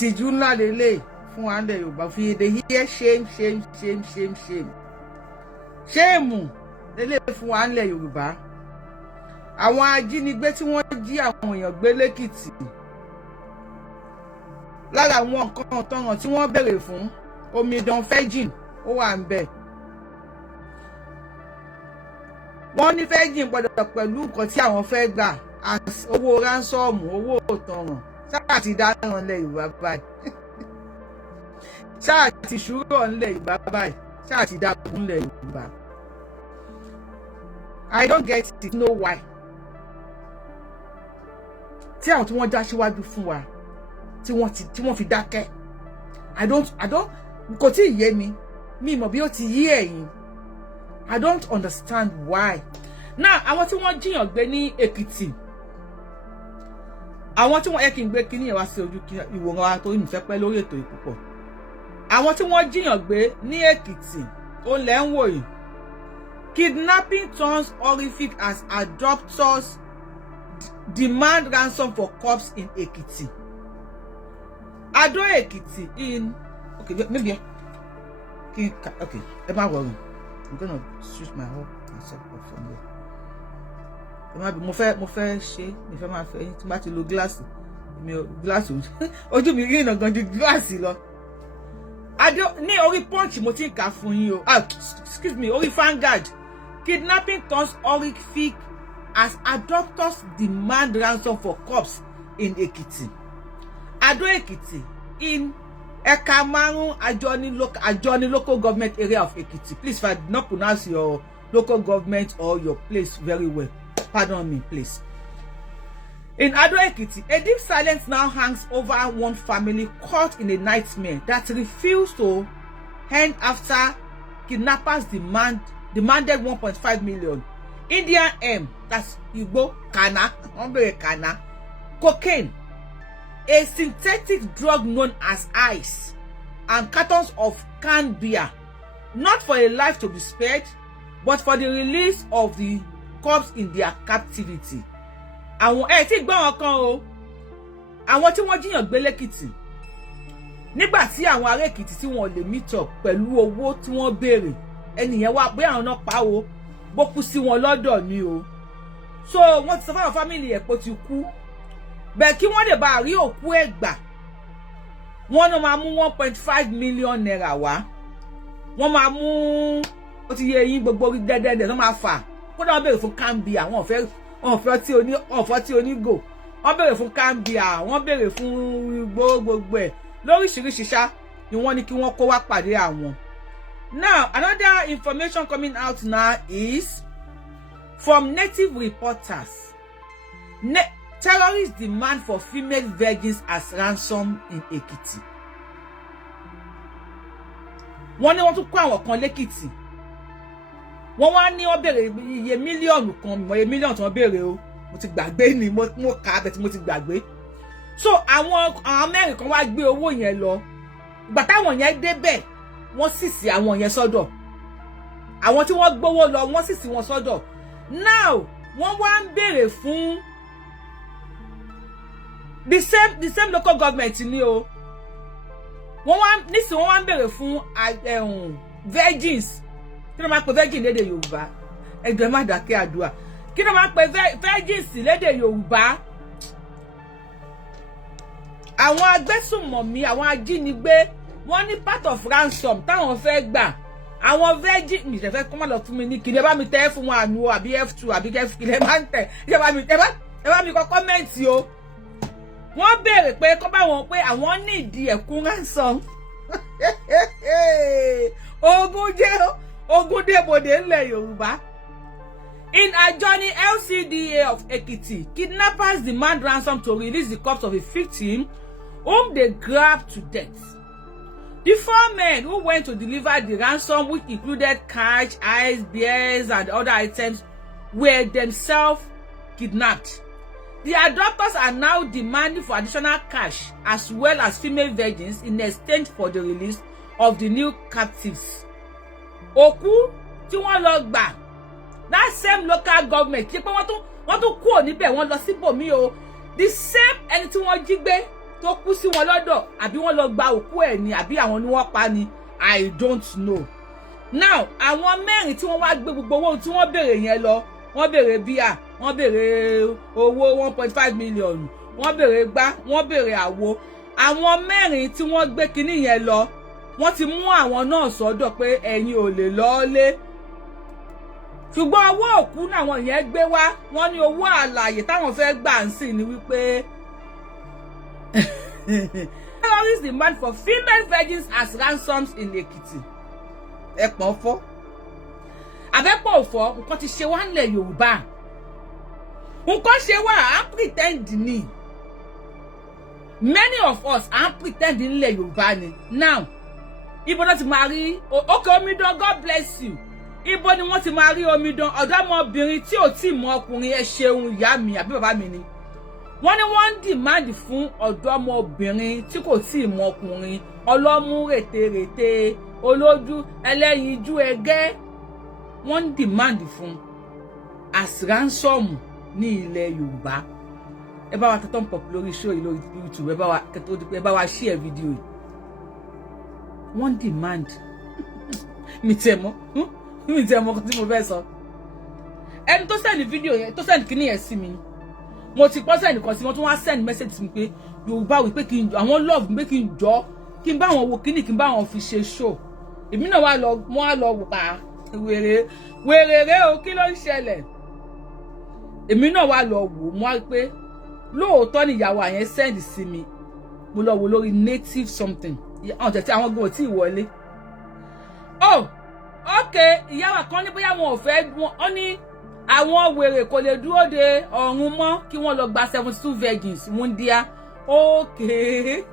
ìtìjú ńlá lélẹ̀ fún wa nílẹ̀ Yorùbá fi èdè hear shame shame shame shame shame shame lélẹ̀ fún wa nílẹ̀ Yorùbá. Àwọn ajínigbé tí wọ́n jí àwọn èèyàn gbé l'Ekiti, lára àwọn nǹkan ọ̀tọ̀ràn tí wọ́n béèrè fún omidan virgin ó wà ń bẹ̀. Wọ́n ní virgin gbọ́dọ̀ pẹ̀lú nǹkan tí àwọn fẹ́ gbà owó ránsọ́ọ̀mù owó ọ̀tọ̀ràn ṣáà ti dáràn ńlẹ̀ Yorùbá báyìí ṣáà ti ṣúrọ̀ ńlẹ̀ Yorùbá báyìí ṣáà ti dákun ńlẹ̀ Yorùbá. I don't get it, know why. Tí àwọn tí wọ́n já síwájú fún wa tí wọ́n fi dákẹ́. I don't kò tí ì yé mi mọ̀ bí ó ti yé ẹ̀yin. I don't understand why. Now àwọn tí wọ́n jiyàn gbé ní Ekiti, àwọn tí wọ́n yẹ kí n gbé kíní yẹn wá sí ojú ìwòran wa torí mi fẹ́ pẹ́ lórí ètò yìí púpọ̀. Àwọn tí wọ́n jiyàn gbé ní Ekiti ó lẹ́ ń wò yìí. Kidnapping turns horrific as adopters demand ransom for corpse in Ekiti. Ado Ekiti in okay maybe okay Emma worry. I'm gonna switch my whole myself off from there. Emma mo fẹ́ ṣe mi fẹ́ máa fẹ́ yín tí bá ti lo glass mi glass ojú mi rí gan ju glass lọ. Ado ní orí Punch mo ti kà fún yín o. Excuse me, orí Vanguard. Kidnapping turns horrific as adopters demand ransom for corpse in Ekiti. Ado Ekiti in Eka Marun Ajoni local government area of Ekiti. Please, if I did not pronounce your local government or your place very well, pardon me, please. In Ado Ekiti, a deep silence now hangs over one family caught in a nightmare that refused to end after kidnappers demanded 1.5 million Indian M, that's Igbo Kana, Kana, cocaine, a synthetic drug known as ice, and cartons of canned beer, not for a life to be spared, but for the release of the corpse in their captivity. Àwọn tí gbọ́ wọn kan o, àwọn tí wọ́n jiyàn gbé l'Ekiti, nígbà tí àwọn ará Ekiti tí wọ́n lè meet up pẹ̀lú owó tí wọ́n béèrè, ẹnìyẹn wá pé àwọn náà pa o, bó kú sí wọn lọ́dọ̀ ni o. So wọ́n ti sọ fún àwọn family ẹ̀ pé ó ti kú. Bẹ́ẹ̀ kí wọ́n lè bá rí òkú ẹ̀ gbà, wọ́n náà máa mú 1.5 million naira wá. Wọ́n máa mú ó ti yé yín gbogbo orí dẹ́dẹ́dẹ́ ló máa fà. Kódà wọ́n béèrè fún kambia, wọ́n fẹ́ tí onígò. Wọ́n béèrè fún kambia, wọ́n béèrè fún gbogbo ẹ̀. Lóríṣiríṣi ṣá ni wọ́n ní kí wọ́n kó wá pàdé àwọn. Now, another information coming out now is from native reporters. Terrorists demand for female virgins as ransom in Ekiti. Wọ́n ní wọ́n tún kó àwọn kan l'Ekiti. Wọ́n wá ní wọ́n béèrè iye mílíọ̀nù kan, mọ̀ iye mílíọ̀nù tí wọ́n béèrè o. Mo ti gbàgbé ni mo kà bẹ́ẹ̀ tí mo ti gbàgbé. So àwọn mẹ́rin kan wá gbé owó yẹn lọ. Ìgbà táwọn yẹn débẹ̀, wọ́n sì sí àwọn yẹn sọ́dọ̀. Àwọn tí wọ́n gbówó lọ, wọ́n sì sí wọn sọ́dọ̀. Now, wọ́n wá ń béèrè fún the same local government ni o. Wọ́n wá ń béèrè fún virgins. Kí ló máa pè virgin lédè Yorùbá? Ẹgbẹ́ má dákẹ́ àdúrà. Kí ló máa pè virgins lédè Yorùbá? Àwọn agbésùnmọ̀mí, àwọn ajínigbé, wọ́n ní part of ransom táwọn fẹ́ gbà. Àwọn virgin mi fẹ́ kó má lọ fún mi ní kí lè bá mi tẹ́ fún wọn àánú àbí F2 àbí kí lè má ń tẹ̀. Ẹ bá mi kọ kọ́mẹ́ǹtì o. Wọ́n béèrè pé kó bá wọn pé àwọn ní ìdí ẹ̀kún ransom. Ogun débòde ńlẹ̀ Yorùbá. In Ajoni LCDA of Ekiti, kidnappers demand ransom to release the corpse of a victim whom they grabbed to death. The 4 men who went to deliver the ransom, which included cash, ice, beers, and other items, were themselves kidnapped. The adopters are now demanding for additional cash as well as female virgins in exchange for the release of the new captives. Òkú tí wọ́n lọ gbà, that same local government, ṣé pé wọ́n tún kúrò níbẹ̀ wọ́n lọ síbòmí o. The same ẹni tí wọ́n jí gbé tó kú sí wọn lọ́dọ̀ àbí wọ́n lọ gba òkú ẹ̀ ni àbí àwọn ni wọ́n pa ni I don't know. Now àwọn mẹ́rin tí wọ́n wá gbé gbogbo owó tí wọ́n béèrè yẹn lọ, wọ́n béèrè bíà, wọ́n béèrè owó 1.5 million, wọ́n béèrè gbá, wọ́n béèrè àwo. Àwọn mẹ́rin tí wọ́n gbé kinní yẹn lọ, wọ́n ti mú àwọn náà sọ́dọ̀ pé ẹ̀yin ò lè lọ́ọ́lé. Ṣùgbọ́n owó òkú náwọn yẹn gbé wá, wọ́n ní owó àlàyé táwọn fẹ́ gbà ń sìn ni wípé terrorists demand for female virgins as ransoms in Ekiti. Ẹ̀pọ̀n fọ́. Àbẹ́pọ̀ òfò, nǹkan ti ṣe wá nílẹ̀ Yorùbá. Nǹkan ṣe wá, à ń pretend ni. Many of us are pretending nílẹ̀ Yorùbá ni. Now, ibo náà ti máa rí, okay omidan, God bless you. Ibo ni wọ́n ti máa rí omidan, ọ̀dọ́mọbìnrin tí ò tí mọ ọkùnrin, ẹ ṣeun ìyá mi àbí bàbá mi ni. Wọ́n ní wọ́n ń demand fún ọ̀dọ́mọbìnrin tí kò tí mọ ọkùnrin, ọlọ́mú rètérètè, olójú ẹlẹ́yinjú ẹgẹ́. Wọ́n ń demand fún as ransom ní ilẹ̀ Yorùbá. Ẹ bá wa tẹ́tọ́ pọ̀ lórí show yìí lórí YouTube, ẹ bá wa share video yìí. Wọ́n demand mi tẹ́ mọ́ kó tí mo fẹ́ sọ. Ẹni tó send video yẹn, tó send kíní yẹn sí mi. Mo ti pọ́ send kan sí, mo tún wá send message sí mi pé Yorùbá wí pé kí n àwọn love mi pé kí n jọ kí n bá wọn wo kíní kí n bá wọn fi ṣe show. Èmi náà wá lọ wò pa wèrè o kí ló ń ṣẹlẹ̀. Èmi náà wá lọ wò mo wá pé lóòótọ́ ni ìyàwó àyẹn send sí mi. Mo lọ wò lórí native something. Àwọn tẹ̀tí àwọn gbọ́ tí ìwọlé. Oh, okay, ìyàwó kan ní bóyá wọn ò fẹ́ wọn ní àwọn wèrè kò lè dúró de ọ̀run mọ́ kí wọ́n lọ gba 72 virgins wúndíá. Okay.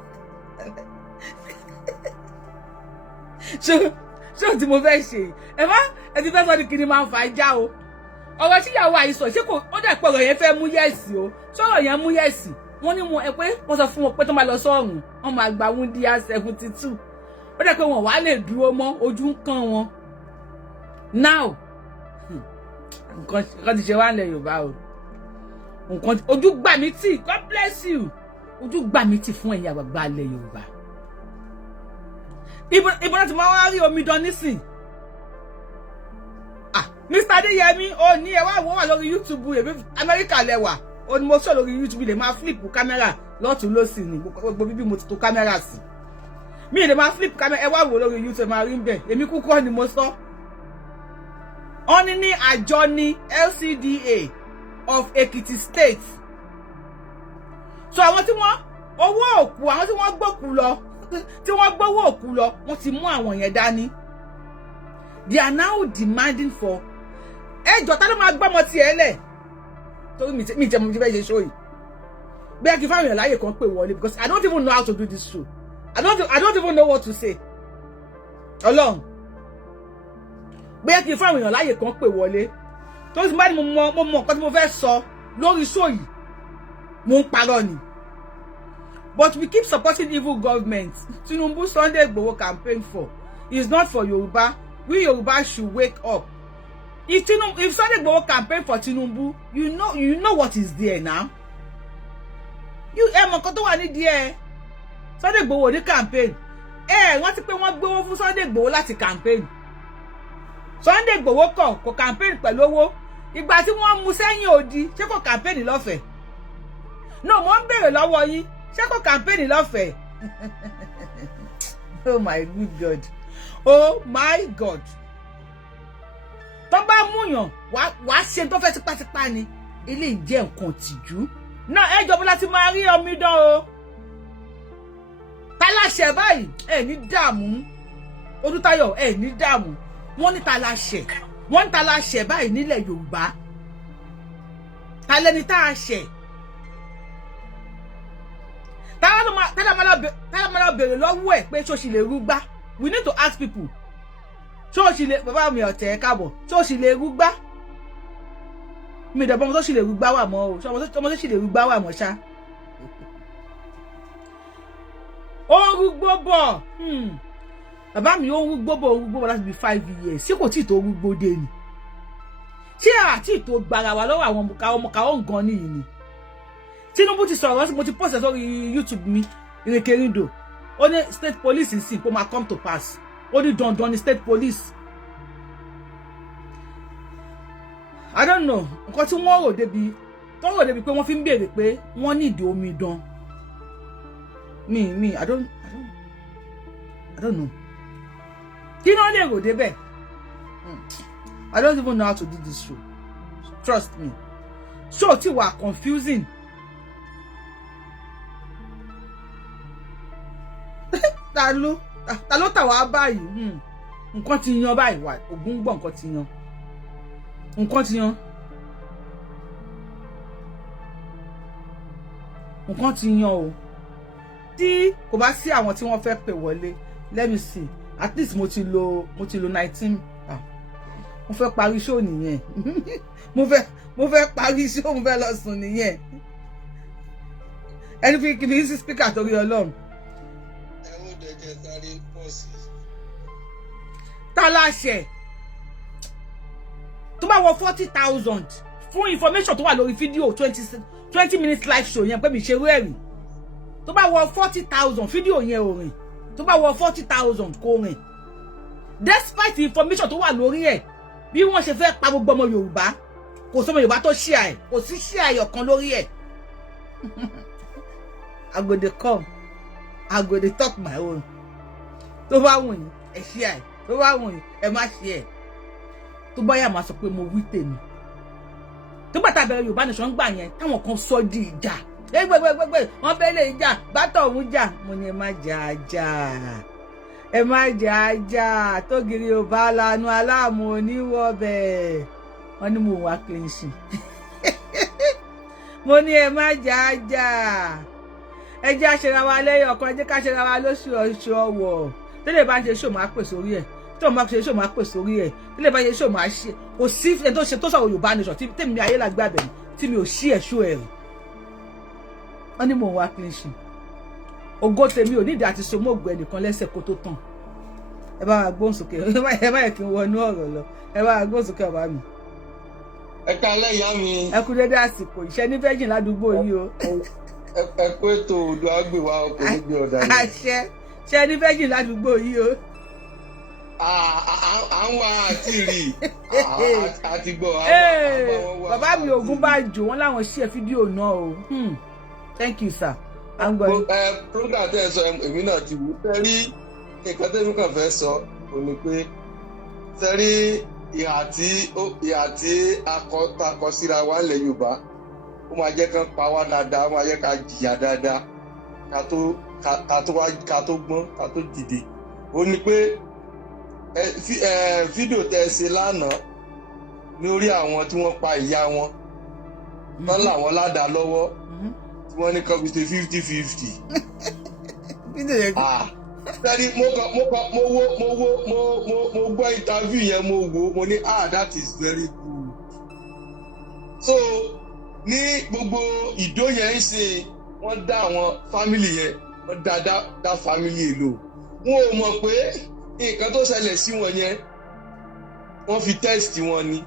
Ṣé tí mo fẹ́ ṣe ẹ ti fẹ́ sọ ní kí ni máa ń fa ìjà o. Ọ̀rọ̀ tí ìyàwó àìsàn ṣé kò ó dà pé ọ̀rọ̀ yẹn fẹ́ mú yẹ̀sì o. Ṣọ́rọ̀ yẹn mú yẹ̀sì. Wọ́n ní mo ẹ pé wọ́n sọ fún wọn pé tó máa lọ sọ́run wọ́n máa gba wúndíá 72. Ó dà pé wọn wá lè dúró mọ́ ojú ń kàn wọn. Now nǹkan ti ṣe wá nílẹ̀ Yorùbá o. Nǹkan ojú gbà mí tì, God bless you. Ojú gbà mí tì fún ẹ̀yin àgbààgbà ilẹ̀ Yorùbá. Ibo náà ti máa wá rí omidan nísìn. Mr. Adeyemi ó ní ẹ wá wà lórí YouTube èmi Amẹ́ríkà lẹ́wà. Ó ní mo sọ lórí YouTube lè máa flip kámẹ́rà lọ́tùn lósì ní gbogbo bíbí mo ti tó kámẹ́rà sí. Mi lè máa flip kámẹ́rà ẹ wá wò lórí YouTube máa rí ńbẹ̀. Èmi kúkú ni mo sọ. Ó ní àjọ ní LCDA of Ekiti State. So àwọn tí wọ́n owó òkú àwọn tí wọ́n gbókú lọ tí wọ́n gbówó òkú lọ wọ́n ti mú àwọn yẹn dání. They are now demanding for ẹjọ́ tá ló máa gbọ́mọ tiẹ̀ lẹ̀. Torí mi jẹ́ mo ti fẹ́ ṣe show yìí. Bẹ́ẹ̀ kí fáwọn èèyàn láyè kan pè wọlé because I don't even know how to do this show. I don't even know what to say. Ọlọ́run. Bẹ́ẹ̀ kí fáwọn èèyàn láyè kan pè wọlé. Torí bá ní mo mọ nǹkan tí mo fẹ́ sọ lórí show yìí. Mo ń parọ́ ni. But we keep supporting evil government. Tinubu Sunday Igboho campaign for is not for Yoruba. We Yoruba should wake up. If Sunday Igboho campaign for Tinubu, you know what is there now. You mọ̀ nǹkan tó wà ní díẹ̀. Sunday Igboho ní campaign. Wọ́n ti pé wọ́n gbówó fún Sunday Igboho láti campaign. Sunday Igboho kò campaign pẹ̀lú owó. Ìgbà tí wọ́n mú sẹ́yìn odi, ṣé kò campaign lọ́fẹ̀ẹ́? No, mo ń béèrè lọ́wọ́ yín. Ṣé kò campaign lọ́fẹ̀ẹ́? Oh my good God. Oh my God. Tó bá múyàn wá ṣe tó fẹ́ tipátipá ni. Ilé jẹ́ nǹkan tìjú. Náà ẹ jọ̀bọ́ láti máa rí omidan o. Táláṣẹ báyìí ẹ ní dààmú. Odútayọ̀ ẹ ní dààmú. Wọ́n ní táláṣẹ. Wọ́n ní táláṣẹ báyìí nílẹ̀ Yorùbá. Tálẹ́ni tá a ṣẹ̀. Tálá máa bèrè lọ́wọ́ ẹ̀ pé ṣó ṣì lè rúgbá. We need to ask people. Ṣó ṣì lè bàbá mi ọ̀tẹ̀ káàbọ̀. Ṣó ṣì lè rúgbá. Mi dẹ̀ bọ́ ọmọ tó ṣì lè rúgbá wà mọ́ o. Ọmọ tó ṣì lè rúgbá wà mọ́ ṣá. Ó ń rúgbó bọ̀. Bàbá mi ó ń rúgbó bọ̀ láti bí 5 years. Ṣé kò tí tó rúgbó dé ni? Ṣé àti tó gbara wa lọ́wọ́ àwọn ọmọkàwọ́ nǹkan nìyí ni? Tinubu ti sọ̀rọ̀ mo ti post sórí YouTube mi Irekerindo. Ó ní state police nsìn kó máa come to pass. Ó ní dandan ní state police. I don't know. Nǹkan tí wọ́n rò débi pé wọ́n fi ń béèrè pé wọ́n ní ìdí omi dán. I don't know. Kí ló lè rò débẹ̀? I don't even know how to do this show. Trust me. Show tí wà confusing. Ta ló tà wá báyìí? Nǹkan ti yan báyìí wà. Ogun gbọ́ nǹkan ti yan. Nǹkan ti yan. Nǹkan ti yan o. Tí kò bá sí àwọn tí wọ́n fẹ́ pè wọlé. Let me see. At least mo ti lo 19. Mo fẹ́ parí show nìyẹn. Mo fẹ́ parí show, mo fẹ́ lọ sùn nìyẹn. Ẹni fi kí ni sí speaker torí Ọlọ́run. Ẹ̀wọ̀n dẹ̀jẹ̀ sáré pọ̀ sí. Ta láṣẹ. Tó bá wọ 40,000 fún information tó wà lórí fídíò 20 minutes live show yẹn pé mi ṣe rẹ́rìn. Tó bá wọ 40,000 fídíò yẹn ò rìn. Tó bá wọ 40,000 kò rìn. Despite the information tó wà lórí ẹ̀, bí wọ́n ṣe fẹ́ pa gbogbo ọmọ Yorùbá, kò sọmọ Yorùbá tó share ẹ̀, kò sí share ọ̀kan lórí ẹ̀. I go dey come, I go dey talk my own. Tó bá wùn yín, ẹ share ẹ̀. Tó bá wùn yín, ẹ má share ẹ̀. Tó bá yá máa sọ pé mo wí tèmi. Tó bá ta bẹ̀rẹ̀ Yorùbá Nation gbà yẹn, táwọn kan sọ di ìjà. Gbẹgbẹgbẹgbẹ, wọ́n bẹ̀lẹ̀ ìjà, bátọ̀ òun jà. Mo ní ẹ má jà jà. Ẹ má jà jà. Tógìrì ò bá lanu aláàmú oníwọ̀bẹ̀. Wọ́n ní mo wá cleansing. Mo ní ẹ má jà jà. Ẹ jẹ́ àṣẹra wa lẹ́yìn ọ̀kan, ẹ jẹ́ ká ṣẹra wa lóṣù ọ̀wọ̀. Tẹ́lẹ̀ bá ń ṣe show máa pè sórí ẹ̀. Tí wọ́n bá ṣe show máa pè sórí ẹ̀. Tẹ́lẹ̀ bá ṣe show máa ṣe. Kò sí ẹni tó ṣe tó sọ̀rọ̀ Yorùbá Nation tèmi ní ayé làgbé àbẹ̀mí tí mi ò ṣí ẹ̀ show ẹ̀ rìn. Wọ́n ní mo wá cleansing. Ògo tèmi ò nídìí àti so mọ́ ògùn ẹnìkan lẹ́sẹ̀ kó tó tàn. Ẹ bá wa gbóhùn sókè. Ẹ má yẹ kí n wọnú ọ̀rọ̀ lọ. Ẹ bá wa gbóhùn sókè ọba mi. Ẹ káalẹ́ ìyá mi. Ẹ kú dédé àsìkò ìṣẹ́ ní virgin ládùúgbò yìí o. Ẹ kú ètò odò àgbèwà ọkọ̀ níbi ọ̀dà yìí. Àṣẹ ṣẹ́ ní virgin ládùúgbò yìí o. À ń wá àti rí àti gbọ́. Bàbá mi Ògún bá jò wọ́n láwọn share fídíò náà o. Thank you sir. I'm going. Program tẹ́ ẹ sọ èmi náà ti wù. Sẹ́rí nǹkan tẹ́mi kàn fẹ́ sọ ò ní pé sẹ́rí ìhà tí akọ síra wa ńlẹ̀ Yorùbá ó máa jẹ́ kán pa wá dáadáa, ó máa jẹ́ ká jìyà dáadáa ká tó gbọ́n ká tó dìde. Ó ní pé fídíò tẹ́ ẹ ṣe lánàá lórí àwọn tí wọ́n pa ìyá wọn wọ́n làwọn ládàá lọ́wọ́ tí wọ́n ní kan fi ṣe 50-50. Sẹ́ni mo gbọ́ interview yẹn mo wò mo ní that is very good. So ní gbogbo ìdó yẹn ń ṣe wọ́n dá àwọn family yẹn wọ́n dá family èlò. Wọn ò mọ̀ pé nǹkan tó ṣẹlẹ̀ sí wọn yẹn wọ́n fi test wọn ni.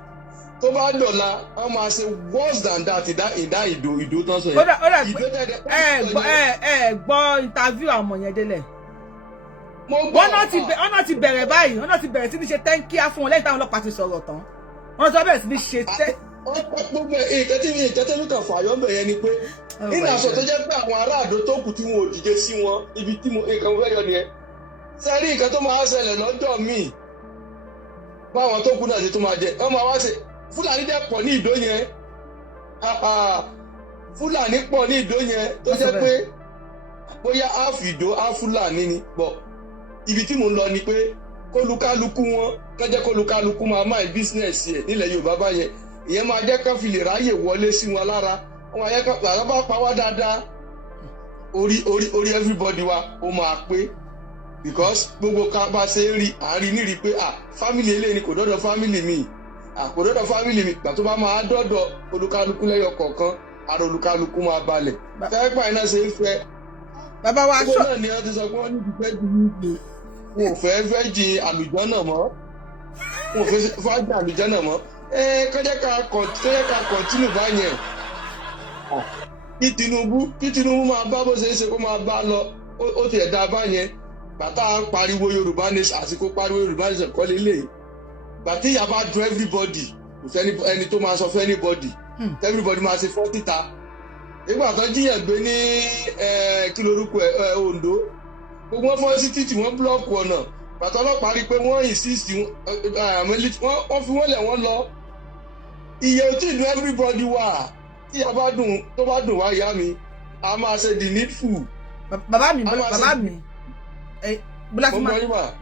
Tó bá dọ̀la wọ́n máa ṣe worse than that ìdá ìdó tán sọ yẹn. Gbọ́ interview àwọn ọmọ yẹn délẹ̀. Wọ́n náà ti bẹ̀rẹ̀ báyìí, wọ́n náà ti bẹ̀rẹ̀ sí ní ṣe tẹ́ńkíá fún wọn lẹ́yìn táwọn ọlọ́pàá ti sọ̀rọ̀ tán. Wọ́n sọ bẹ̀rẹ̀ sí ní ṣe tẹ́. Gbogbo ìkẹ́tẹ́lú kan fàyọ́ bẹ̀ yẹn ni pé nínú aṣọ tó jẹ́ pé àwọn ará àdó tó kù tí wọn ò dìde sí wọn ibi tí nǹkan fẹ́ yọ nìyẹn. Sẹ́rí nǹkan tó máa ṣẹlẹ̀ lọ́jọ́ míì báwọn tó kù náà ṣe tó máa jẹ wọ́n máa wá ṣe Fúlàní dẹ̀ pọ̀ ní ìdó yẹn. Fúlàní pọ̀ ní ìdó yẹn tó jẹ́ pé bóyá áfìdó áfúlàní ni bọ̀ ibi tí mò ń lọ ni pé kólúkálukú wọn kọjá kólúkálukú máa máa bísínẹ̀sì ẹ̀ nílẹ̀ Yorùbá báyẹn ìyẹn máa jẹ́ ká fi lè ráyè wọlé sí wọn lára wọn máa yẹ ká àrà bá pa wá dáadáa orí everybody wa ó máa pé because gbogbo ká bá ṣe ń rí àárín nírí pé family eléyìí ni kò dọ́dọ̀ family mi kò dọ́dọ̀ family mi gbà tó bá máa dọ́dọ̀ olúkálukú lẹ́yọ kọ̀ọ̀kan ara olúkálukú máa balẹ̀ tẹ́pà iná ṣe ń fẹ́. Bàbá wa gbogbo náà ni wọ́n ti sọ pé wọ́n ní ìfẹ́ jù ní ìlú wọn ò fẹ́ jì àlùjànnà mọ́ wọn ò fẹ́ jì àlùjànnà mọ́ kọjá ká kọ̀ntínú báyẹn kí Tinubu máa bá bó ṣe é ṣe kó máa bá lọ ó ti ẹ̀dá bá yẹn bàtà pariwo Yorùbá Nation àsìkò pariwo Yorùbá Nation kọ́lé lè bàtí ìyá bá dùn everybody kò sẹ́ni ẹni tó máa sọ fún anybody everybody máa ṣe fọ́ títa nígbà tó jíyàn gbé ní kí lorúkọ Ondo gbogbo wọn fọ́ sí títì wọ́n búlọ́ọ̀kù ọ̀nà bàtà ọlọ́pàá rí i pé wọ́n insist wọ́n fi wọ́n lẹ̀ wọ́n lọ iye tí ìlú everybody wà tí ìyá bá dùn tó bá dùn wá ìyá mi a máa ṣe the needful. bàbá mi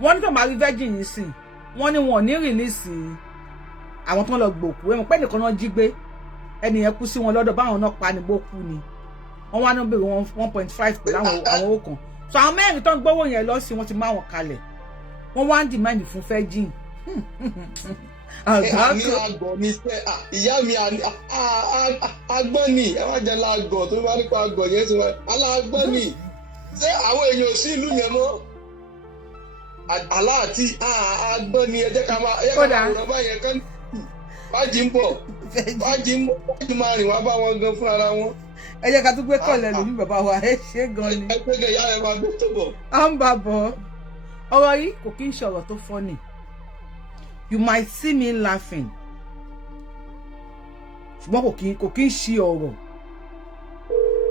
wọ́n ní tó máa rí virgin yìí sìn wọ́n ní wọn ò ní rìlíìsì àwọn tó ń lọ gbòkú ẹ̀wọ̀n pẹ́ nìkan náà jí gbé ẹnìyẹn kú sí wọn lọ́dọ̀ báwọn náà pa ní bó kú ni wọ́n wá ní bèrè 1.5 pẹ̀lú àwọn owó kan so àwọn mẹ́rin tó ń gbówó yẹn lọ sí wọ́n ti máa wọn kalẹ̀ wọ́n wá ń dìmáàndì fún virgin. àmì àgọ̀ ni sẹ́ ìyá mi agbọ́n ni ẹ wá jẹ́ láàgọ̀ tó bá nípa àgọ̀ yẹn ti wá aláàgbọ́n ni ṣé àwọn èèyàn ò sí ìlú yẹn mọ́ aláàtì agbọ́n ni ẹ jẹ́ ká máa wòrán báyẹn kán bájì ń bọ̀ bájì máa rìn wá bá wọn gan fún ara wọn. ẹ jẹ́ ká tún gbé kọ̀lẹ̀ lómi bàbá wa ẹ ṣe gan ni. ẹ pé kẹ ìyá rẹ máa gbé tó bọ̀. à ń bà bọ̀ ọ̀rọ̀ yìí kò kí ń ṣe ọ̀rọ̀ tó funny. You might see me laughing ṣùgbọ́n kò kí ń ṣe ọ̀rọ̀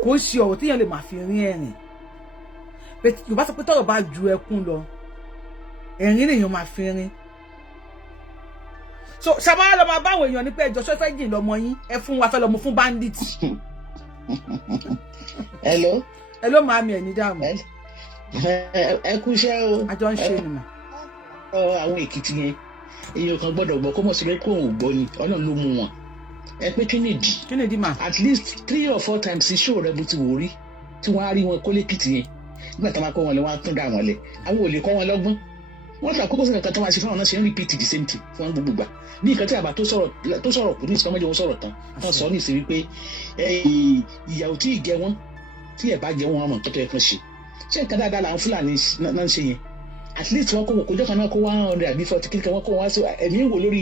kò ń ṣe ọ̀rọ̀ téèyàn lè máa fi rín ẹ̀rìn Yorùbá sọ pé tọ́rọ̀ bá ju ẹkún lọ ẹ̀rín lèèyàn máa fi rín so ṣàbáwá lọ máa báwọn èèyàn ní pé ẹjọ́ sọ́fẹ́ jìn lọ́mọ yín ẹ fún wa fẹ́ lọ́mọ fún bandit. hello màámi ẹ̀ ní dààmú. ẹ kú iṣẹ́ o. àjọ ń ṣe nìmọ̀. àwọn Èkìtì yẹn èèyàn kan gbọ́dọ̀ gbọ́ kó mọ̀ sí pé kó òun gbọ́ ni Ọlọ́run ló mú wọn ẹ pé kí nìdí mà. at least 3 or 4 times iṣẹ́ rẹ bó ti wò rí tí wọ́n á rí wọn kó lẹ́kìtì yẹn nígbà tó máa kọ́ wọn lẹ wọ́n á tún dá wọn lẹ àwọn ò lè kọ́ wọn lọ́gbọ́n wọ́n ti àkókò sọ̀rọ̀ kan tó máa ṣe fún àwọn náà ṣe ń repeat the same thing fún wọn gbogbo gbà bí nǹkan tí àbá tó sọ̀rọ̀ kù ní ìsìnkú ọmọdé wọn sọ̀rọ̀ tán wọ́n sọ ní ìsìn wípé ìyàwó tí ì jẹ wọn tí ẹ̀ bá jẹ wọn ọmọ tó yẹ kán ṣe ṣé nǹkan dáadáa làwọn Fúlàní náà ń ṣe yẹn at least wọn kó wọn kójọ kan náà kó 100 àbí 40 kíkẹ wọn kó wọn wá sí ẹmí wò lórí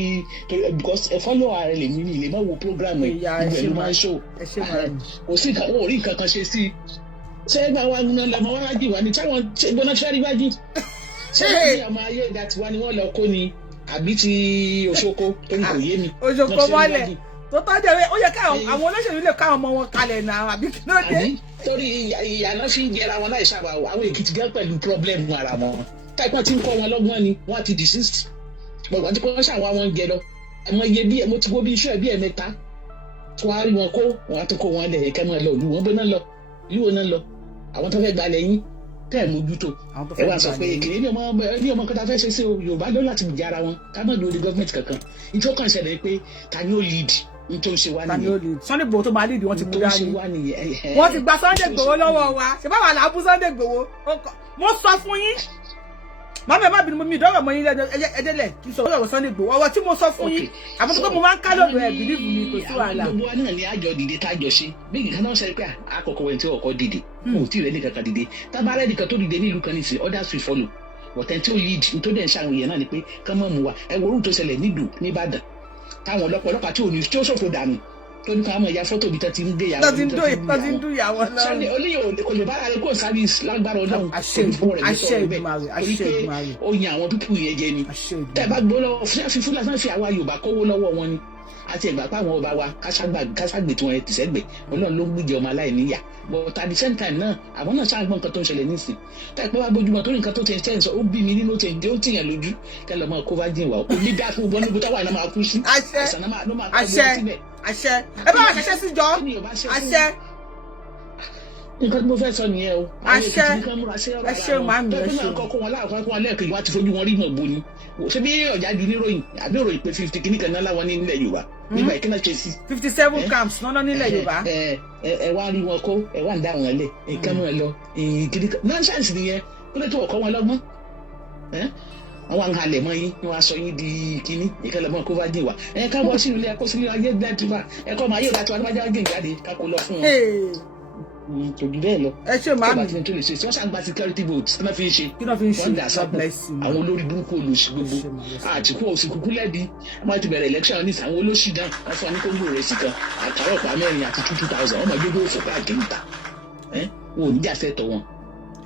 because ẹ follow ààrẹ lèmi ní ilé máa wo program ẹ ìbẹ̀rù máa ń show kò sí wọn ò rí nǹkan kan ṣe sí ṣé ẹgbẹ́ wa ní ọmọ wọn lájì wá ní táwọn gbọ́ná tíwárí bá jí ṣé ẹgbẹ́ ọmọ ayé ìdá tiwa ni wọ́n lọ kó ni àbí ti Òṣoko tó ń kò yé mi. Òṣoko mọ́lẹ̀ tó tọ́jú ẹ ó yẹ ká àwọn olóṣèlú lè ká ọmọ wọn kalẹ̀ náà àbí kí ló dé. torí ìyànà fi ń jẹra wọn láì sábà àwọn Èkìtì gẹ́ pẹ̀lú problem ara wọn táìpọ́n ti ń kọ́ wọn lọ́gbọ́n ni wọ́n ti desist gbọ̀ngàn tí wọ́n ṣàwọn àwọn ń jẹ lọ àmọ́ iye bí mo ti gbó bí iṣu ẹ̀ bí ẹ̀mẹ́ta tí wọ́n á rí wọn kó wọn á tó kó wọn lẹ̀ ẹ̀kẹ́ mọ́ ẹ lọ ìlú wọn bó náà lọ ìlú wọn náà lọ àwọn tó fẹ́ gbalẹ̀ yín tẹ́ ẹ̀ mójútó ẹ wá sọ pé èkìlẹ̀ ní ọmọ kọta fẹ́ ṣe sí Yorùbá ló láti jà ara wọn ká má lórí gọ́ọ̀mẹ̀ntì kankan ìjọ kan ṣẹlẹ̀ pé ta ni ó lead n tó ń ṣe wá nìyẹn. Sunday Igboho tó máa lead wọn ti mú dání wọn ti gba Sunday Igboho lọ́wọ́ wa ṣe báwa là á bú Sunday Igboho mo sọ fún yín màmá ẹ má bínú mi ìdọ́rọ̀ mọ́ yín ẹdẹ́lẹ̀ kí n sọ ọ̀rọ̀ Sunday Igboho ọwọ́ tí mo sọ fún yín àbúrò tó mo máa ń ká lọ́dọ̀ ẹ̀ bìlíìfù mi kò sí wàhálà. gbogbo wa náà ni àjọ dìde tájọ ṣe bí nǹkan náà ṣe pé àkọ́kọ́ wẹ̀ tí ọkọ̀ dìde kò tí ì rẹ̀ nìkan kan dìde tábàárẹ̀ nìkan tó dìde nílùú kan nìsín others will follow ọ̀tẹ̀ tí ó lead tó dẹ̀ ń ṣàwọn èèyàn náà ni pé kán mọ̀ mú wa ẹ wo orú tó ṣẹlẹ̀ nídùú nìbàdàn táwọn ọlọ́pàá tí ò ní tí ó ṣòfò dànù tó ní ká mọ̀ ya fọ́tò bí tó ti ń gbé ìyàwó tó ti ń dún ìyàwó náà sani olóyè kò lè bá ara rẹ kó sábìs lágbára Ọlọ́run àṣẹ Ìdùmarè ó yan àwọn pípù yẹn jẹ ni tẹ́ bá gbọ́ lọ́wọ́ fúlàfáà fi àwa Yorùbá kówó lọ́wọ́ wọn ni àti ẹgbà pa àwọn ọba wa káságbè tí wọn ti sẹgbẹ Ọlọ́run ló ń gbìjẹ ọmọ aláìníyà but at the same time náà àwọn náà ṣàgbọn nǹkan tó ń ṣẹlẹ̀ nísìn táìpẹ́ wá bójúmọ́ tó ní nǹkan tó ti ń sọ ó bí mi nínú tẹ̀ ó tìyàn lójú kẹlẹ́ ọmọ kó bá jìn wá ó ní dá fún wọn níbo táwa náà máa kú sí àṣẹ àṣẹ ẹ bá wà ṣẹṣẹ sí jọ àṣẹ. nǹkan tí mo fẹ́ sọ nìyẹn o àṣẹ màá mi ẹ ṣe kọ́kọ́ wọn láàkọ́ wọn lẹ́ẹ̀kejì wá ti fojú wọn rí mọ̀ boni ṣé bí ọ̀já di níròyìn àbí òròyìn pé 50 kìnnìkan náà láwọn ní nílẹ̀ Yorùbá nígbà ìkíná ṣe sí. 57 camps náà nílẹ̀ Yorùbá. ẹ wá rí wọn kó ẹ wá ń dá wọn lẹ ẹ kán mọ́ ẹ lọ kìnnìkan nonsense nìyẹn ó lè tó ọkọ wọn lọ́gbọ́n àwọn àhàlẹ̀ mọ́ yín ni wọ́n á sọ yín di kínní ìkẹlẹ̀ mọ́ kó bá dì wá ká bọ́ sínú ilé ẹ̀kọ́ sínú ayé gbẹ́dùbà ẹ̀kọ́ máa yé ìdájọ́ adébájá gé jáde ká kó lọ fún wọn. Tòjú bẹ́ẹ̀ lọ. Ẹ ṣe máa mi. Tí wọ́n ṣe tí wọ́n ṣàgbà security votes tí wọ́n fi ń ṣe. Kí ló fi ń ṣe? Wọ́n dà sábà àwọn olórí burúkú olóṣì gbogbo. Àtìkú òsì kúkú lẹ́bi. Wọ́n ti bẹ̀rẹ̀ election ní àwọn olóṣì náà. Wọ́n fọ ní kóńgò rẹ̀ sí kan. Àtàrọ̀ pa mẹ́rin àti 2,000. Wọ́n máa gbé gbóòfò káàkiri ta. Wọn ò ní jà sẹ́tọ̀ wọn.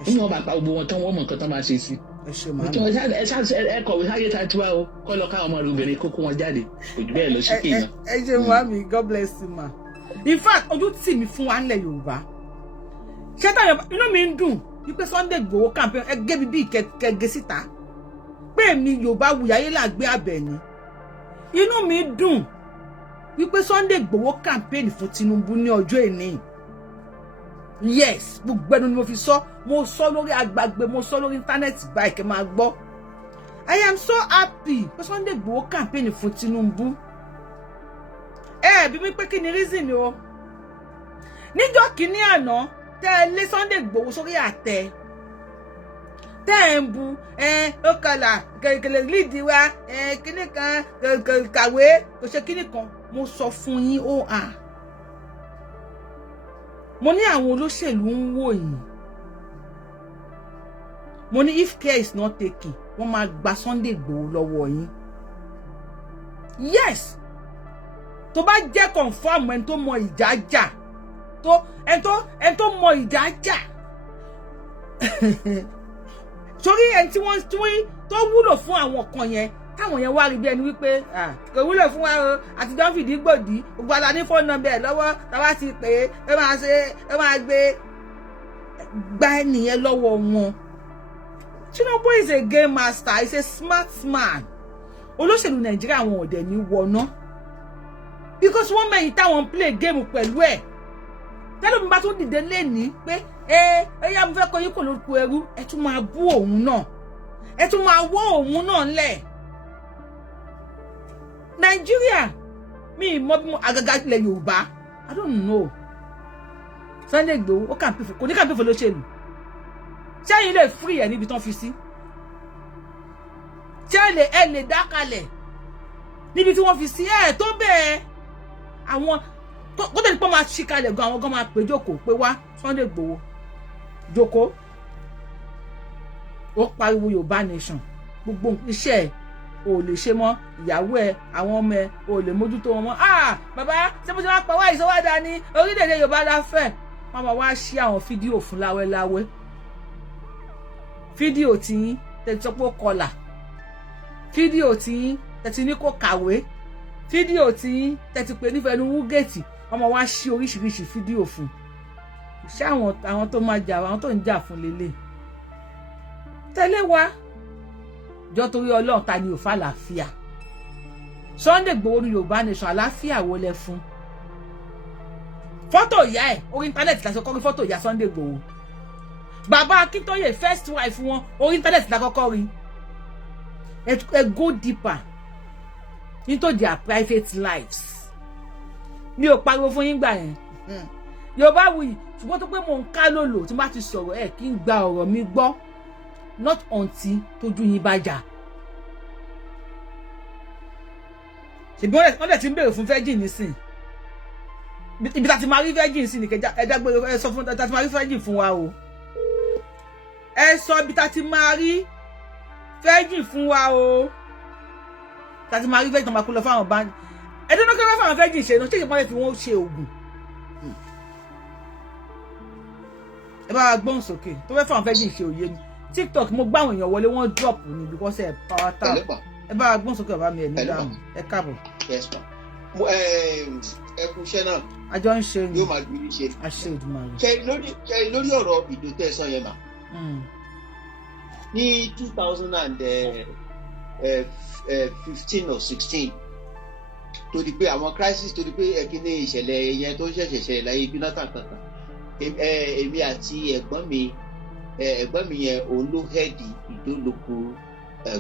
Nínú wọn bá pa gbogbo wọn tán wọ́n mọ̀ nǹkan tán máa ṣe sí. Ẹ ṣe máa mi. Ẹ kọ̀wé sáyé ta tiwa o. Kọ́ lọ káwọn ọmọ rẹ̀ obìnrin kókó wọn jáde. Òjú bẹ́ẹ̀ lọ sí kéèyàn. Ẹ ṣe máa mi. God bless you ma. In fact, ojú tì mí fún wa nílẹ̀ Yorùbá. Ṣé táyọ̀ inú mi ń dùn wípé Sunday Igboho campaign ẹ gé bíbí kẹgẹ síta pé èmi Yorùbá wuyayé là gbé Àbẹ̀ní. Inú mi dùn wípé Sunday Igboho campaign fún Tinubu ní ọjọ́ èní. Yes, gbogbo ẹnu ni mo fi sọ, mo sọ lórí agbègbè, mo sọ lórí íńtánẹ́ẹ̀tì báyìí kẹ́ máa gbọ́. I am so happy pé Sunday Igboho campaign fún Tinubu. Bí mi pé kí ni reason o. Níjọ́ kìíní àná tẹ́ lé Sunday Igboho sórí àtẹ. Tẹ́ ń bu ó kọlà kẹ̀kẹ̀lẹ̀ lídìí wa kíní kan kàwé kò ṣe kíní kan. Mo sọ fún yín mo ní àwọn olóṣèlú ń wò yín. Mo ní if care is not taken wọ́n máa gba Sunday Igboho lọ́wọ́ yín. Yes, tó bá jẹ́ confam ẹni tó mọ ìjà jà ẹni tó mọ ìjà jà sórí ẹni tí wọ́n tó wúlò fún àwọn kan yẹn táwọn yẹn wá rí bí ẹni wípé kò wúlò fún wa o àtijọ́ fìdí gbòdì gbogbo àlà ní fóònù nọ́mbà ẹ̀ lọ́wọ́ táwa ti pè é ẹ máa gbé gba ẹnìyẹn lọ́wọ́ wọn. Tinubu is a game master, he's a smart man. Olóṣèlú Nàìjíríà wọn ò dẹ̀ ní wọná because wọ́n mẹ́yìn táwọn play game pẹ̀lú ẹ̀. Tẹ́lẹ̀ mi bá tún dìde lẹ́ni pé ẹ̀yà mo fẹ́ kọ́ yín kò lóko ẹrú ẹ tún máa bú òun náà ẹ tún máa wọ́ òun náà ńlẹ̀. Nàìjíríà mi mọ bí mo àgàgà ilẹ̀ Yorùbá I don't know. Sunday Igboho ó kàn pífò kò ní kàn pífò lóṣèlú. Ṣé ẹ̀yin lè free ẹ̀ níbi tán fi sí? Ṣé ẹ lè dá kalẹ̀ níbi tí wọ́n fi sí tó bẹ́ẹ̀ àwọn kó tẹ̀lé pọ́ máa ṣí kalẹ̀ gan àwọn gan máa pè jókòó pé wá Sunday Igboho jókòó ó pariwo Yoruba Nation gbogbo iṣẹ́ ẹ̀ ò lè ṣe mọ́ ìyàwó ẹ̀ àwọn ọmọ ẹ̀ ò lè mójútó wọn mọ́ bàbá ṣé mo ṣe wá pa wá ìsọwádà ní orílẹ̀-èdè Yorùbá la fẹ́ wọ́n máa wá ṣí àwọn fídíò fún láwẹ́láwẹ́ fídíò tí yín tẹ̀sí sọ pé ó kọlà fídíò tí yín tẹ̀sí ní kó kàwé fídíò tí yín tẹ̀sí pé nífẹ̀ẹ́ ní wúgẹ̀tì wọ́n máa wá ṣí oríṣiríṣi fídíò fún ṣé àwọn tó máa jà àwọn tó ń jà fún lélẹ̀ tẹ́lẹ̀ wá jọ torí Ọlọ́run ta ni ò fà láàfíà Sunday Igboho ní Yoruba Nation àlàáfíà wo lẹ fún fọ́tò ìyá ẹ̀ orí íńtánẹ́ẹ̀tì láti kọ́kọ́ rí fọ́tò ìyá Sunday Igboho bàbá Akíntóyè first wife wọn orí íńtánẹ́ẹ̀tì láti kọ́kọ́ rí ẹ go deeper into their private lives mi ò pariwo fún yín gbà yẹn Yorùbáwùyí ṣùgbọ́n tó pé mò ń ká lòlò tí mo bá ti sọ̀rọ̀ kí n gba ọ̀rọ̀ mi gbọ́ not until tójú yín bá jà. ṣùgbọ́n wọ́n dẹ̀ ti ń béèrè fún virgin nísìn ibi tá ti máa rí virgin sí ni ẹ̀dá gbé ẹ sọ fún tá ti máa rí virgin fún wa o ẹ sọ ibi tá ti máa rí virgin fún wa o tá ti máa rí virgin tó máa kú lọ fáwọn bá ẹ̀dá náà kí wọ́n fáwọn virgin ṣe náà ṣé ìpínlẹ̀ tí wọ́n ṣe oògùn ẹ bá wa gbóhùn sókè tó fẹ́ fáwọn virgin ṣe òye ni TikTok mo gbá àwọn èèyàn wọlé wọ́n drop ni because ẹ power tap ẹ bá wa gbóhùn sókè bàbá mi ẹ̀ ní dáhùn ẹ káàbọ̀. ẹ kú iṣẹ́ náà. àjọ ń ṣe ni yóò máa gbé ṣe. àṣẹ Ìdùmarè. ṣe lórí ọ̀rọ̀ ìdò tẹ́ ẹ sọ yẹn mà. ní 2015 or 16 tó di pé àwọn crisis tó di pé ẹ̀kíní ìṣẹ̀lẹ̀ yẹn tó ṣẹ̀ṣẹ̀ ṣẹlẹ̀ láyé ibi náà kankan èmi àti ẹ̀gbọ́n mi yẹn òun ló hẹ́ẹ̀dì Ìdó local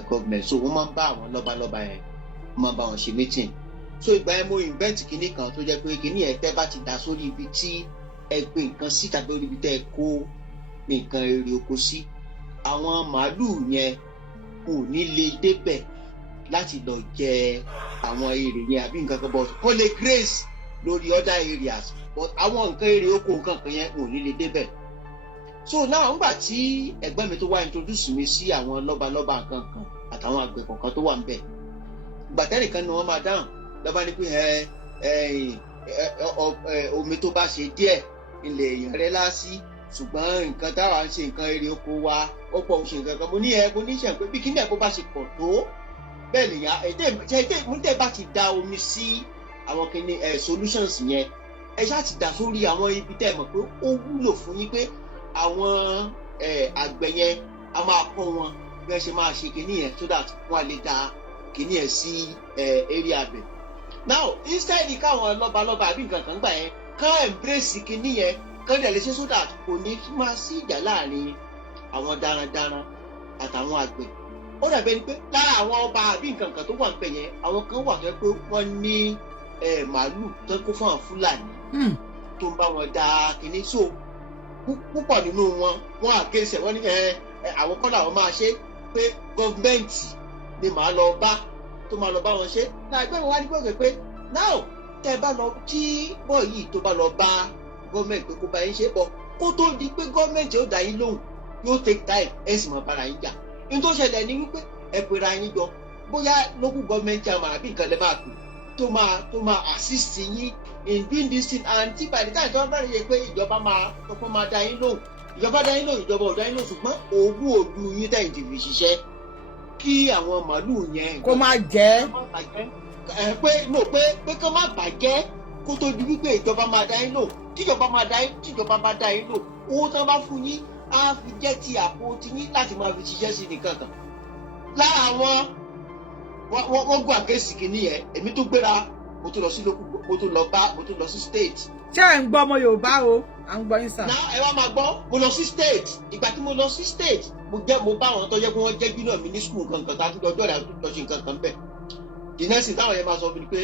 government so wọ́n máa ń bá àwọn lọ́balọ́ba yẹn wọ́n máa ń bá wọn ṣe meeting so ìgbà yẹn mo invent kinní kan tó jẹ́ pé kinní yẹn tẹ́ bá ti dà sórí ibi tí ẹ gbé nǹkan sí tàbí orí ibi tẹ́ ẹ kó nǹkan èrè oko sí àwọn màálùú yẹn kò ní lè débẹ̀ láti lọ jẹ àwọn èrè yẹn àbí nǹkan kan bọ̀ kó lè grace lórí other areas but àwọn nǹkan èrè oko nǹkan kan yẹn ò ní lè débẹ̀. So now nígbà tí ẹ̀gbọ́n mi tó wá introduce mi sí àwọn lọ́balọ́ba nǹkan kan àtàwọn àgbẹ̀ kọ̀ọ̀kan tó wà ń bẹ̀ ìgbà tẹ́nìkan ni wọ́n máa dáhùn lọ́ba ní pé omi tó bá ṣe díẹ̀ ilẹ̀ èèyàn rẹ̀ lásì ṣùgbọ́n nǹkan táwa ń ṣe nǹkan èrè oko wa ó pọ̀ ṣe nǹkan kan mo ní ṣe pé bí kíní ẹ̀ bó bá ṣe pọ̀ tó bẹ́ẹ̀ nìyà mo tẹ́ bá ti da omi sí àwọn kíní solutions yẹn ẹ ṣáà ti dà sórí àwọn ibi tẹ́ ẹ mọ̀ pé ó wúlò fún yín pé àwọn àgbẹ̀ yẹn a máa kọ́ wọn bí wọ́n ṣe máa ṣe kíní yẹn so that wọ́n á lè da kíní yẹn sí area bẹ̀. Now instead káwọn lọ́balọ́ba àbí nǹkan kan gbà yẹn kán embrace kíní yẹn kán dẹ̀ lè ṣe so that kò ní máa sí ìjà láàrin àwọn darandaran àtàwọn àgbẹ̀. Ó dàbí ẹni pé lára àwọn ọba àbí nǹkan kan tó wà ń bẹ̀ yẹn àwọn kan wà tó pé wọ́n ní màálù tó kó fún àwọn Fúlàní tó ń bá wọn da kíní so púpọ̀ nínú wọn àkéṣẹ̀ wọ́n ní àwọn kọ́ làwọn máa ṣe pé gọ́ọ̀mẹ̀ntì ni màá lọ bá tó máa lọ bá wọn ṣe. Náà ẹgbẹ́ mi wá ní gbọ́dọ̀ pé náà tẹ́ ẹ bá lọ tí bọ́ọ̀ yìí tó bá lọ bá gọ́ọ̀mẹ̀ntì pé kó bá yín ṣe bọ̀ kó tó di pé gọ́ọ̀mẹ̀ntì ó dá yín lóhùn yóò take time ẹ sì mọ̀ bára yín jà. Ní tó ṣẹlẹ̀ ni wípé ẹ pera yín jọ bóyá local government chairman àbí nǹkan lè máa pè tó máa assist yín in doing this thing and tí by the time tó ń bá rí i pé ìjọba máa dá yín lóhùn ìjọba dá yín lóhùn ìjọba ò dá yín lóhùn ṣùgbọ́n òògùn òdu yín tẹ̀ ìdìbò ṣiṣẹ́ kí àwọn màálùú yẹn kó má jẹ́ pé kó má bàjẹ́ kó tó di wípé ìjọba máa dá yín lóhùn tíjọba bá dá yín lóhùn owó tán bá fún yín á fi jẹ́ ti àpò tí yín láti máa fi ṣiṣẹ́ sí nìkan kan. Lára wọ́n gún àkéésì kìíní yẹn èmi tó gbéra mo tún lọ sí state. ṣé ẹ̀ ń gbọ́ ọmọ Yorùbá o à ń gbọ́ yín sà. náà ẹ wá máa gbọ́ mo lọ sí state ìgbà tí mo lọ sí state mo bá àwọn tó jẹ́ pé wọ́n jẹ́ junior mi ní school kankan tá a tún lọ́jọ́ rẹ̀ a tún lọ sí nǹkan kan bẹ́ẹ̀. the next thing táwọn yẹn máa sọ fún mi pé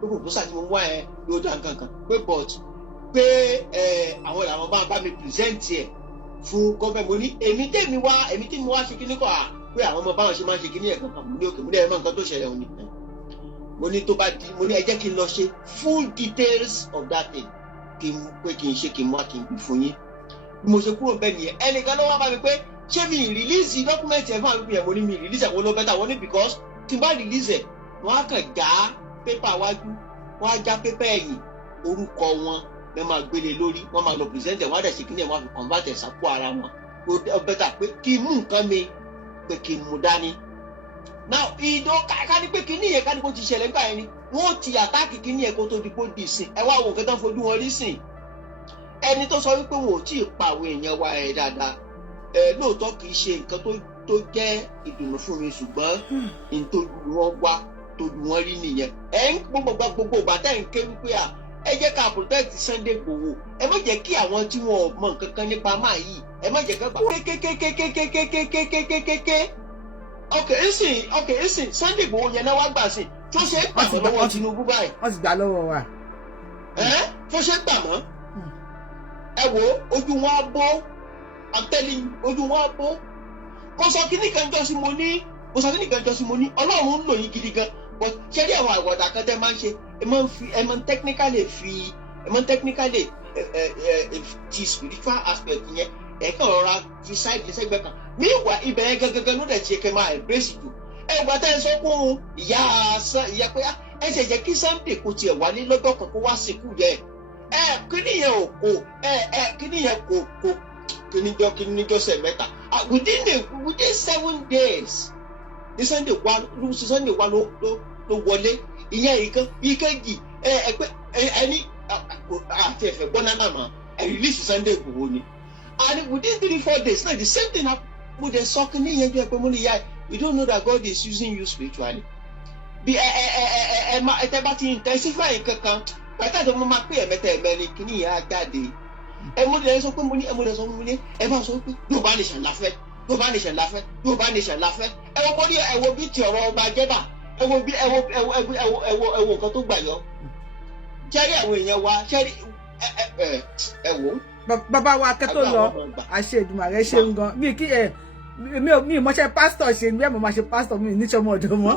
proposal tí mo wá ẹ yóò dá nǹkan kan pé pé àwọn làwọn bá mi present ẹ̀ fún gọ́ọ̀mẹ̀ mo ní èmi tí mo wá ṣe kíní kọ́ pé àwọn ọmọ báwọn ṣe máa ń ṣe kíní ẹ̀ kankan mo ní òkè mo ní ẹ̀ mọ́ nǹkan tó ṣẹlẹ̀ òní mo ní tó bá di mo ní ẹ jẹ́ kí n lọ ṣe full details of that thing kí n ṣe kí n wá kí n gbé fún yín bí mo ṣe kúrò bẹ́ẹ̀ nìyẹn ẹnìkan ló wá bá mi pé ṣé mi release document ẹ̀ fún àwọn ìpìlẹ̀ mo ní mi release ẹ̀ wọ́n ló bẹ́tà wọ́n ní because tí n bá release ẹ̀ wọ́n á kàn já pépà wájú wọ́n á já pépà ẹ̀yìn orúkọ wọn lẹ́ máa gbélé lórí wọ́n máa lọ present ẹ̀ wọ́n á dẹ̀ ṣe kíní ẹ̀ wọ́n á fi convert ẹ̀ sápò ara wọn ó bẹ́tà pé kí n mú nǹkan mi pé kí n mú dání. Now ká ní pé kíní yẹn ká ní kó ti ṣẹlẹ̀ nígbà yẹn ni wọ́n ti àtáàkì kíní yẹn kó tó di kó di sìn ẹ wá wo nǹkan tó ń fojú wọn rí sìn ẹni tó sọ wípé wọn ò tí ì pa àwọn èèyàn wa ẹ̀ dáadáa lóòótọ́ kì í ṣe nǹkan tó jẹ́ ìdùnnú fún mi ṣùgbọ́n nítorí wọn wá tójú wọn rí nìyẹn ẹ ń gbogbo ìgbà tẹ́ ń ké wípé ẹ jẹ́ ká protect Sunday Igboho ẹ má jẹ́ kí àwọn tí wọn ò mọ nǹkan kan nípa máa yìí ẹ má jẹ́ ká bá kékékékékékékékékékékéké ok nsìn Sunday Igboho yẹn náà wá gbà sí tó ṣe é gbà mọ́ lọ́wọ́ Tinubu báyìí. wọ́n ti gbà lọ́wọ́ wa. tó ṣe é gbà mọ́ ẹ wo ojú wọn á bó àtẹ́lẹ̀ ojú wọn á bó mo sọ kíní kan jọ sí mo ní Ọlọ́run ń lò yín gidi gan but ṣé rí àwọn àwọ̀dà kan tẹ́ máa ń ṣe ẹ máa ń technically ti spiritual aspect yẹn ẹ kàn rọra fi side lẹ́sẹ̀gbẹ́ kan meanwhile ibẹ̀ yẹn gangan ló dẹ̀ ṣe kẹ́ máa embrace jù ẹ gbà tẹ́ ẹ sọ fún ìyá pé ẹ ṣe jẹ́ kí Sunday kò tiẹ̀ wálé lọ́jọ́ kan kó wá sìnkú yẹ kíní yẹn kò sẹ̀ mẹ́ta within 7 days ní Sunday wá ló wọlé ìyẹn ìkejì ẹni àti ẹ̀fẹ̀ gbọ́n náà mà ẹ̀ release Sunday Igboho ni and within 3-4 days now the same thing happen with the soccer ní ìyẹn jẹ́ pé mo ní yá you don't know that God is using you spiritually bí ẹ bá ti intensify kankan pàtàkì mo máa pè ẹ̀mẹ́rin kìíní yẹn á jáde ẹ mo lè sọ pé mo ní ẹ máa sọ pé Yorùbá nation la fẹ́ ẹ wo kọ́ ní ẹ wo bí ti ọ̀rọ̀ ọba jẹ́bà ẹ wo nǹkan tó gbà yọ jẹ́rí àwọn èèyàn wa jẹ́rí ẹ wò. bàbá wa akẹ́tọ̀ lọ àṣẹ Èdùmàrè ṣe ń gan mi mọṣẹ́ pásítọ̀ ṣe bí ẹ̀ mo máa ṣe pásítọ̀ mi níṣẹ́ ọmọ ọ̀dọ́ mọ́.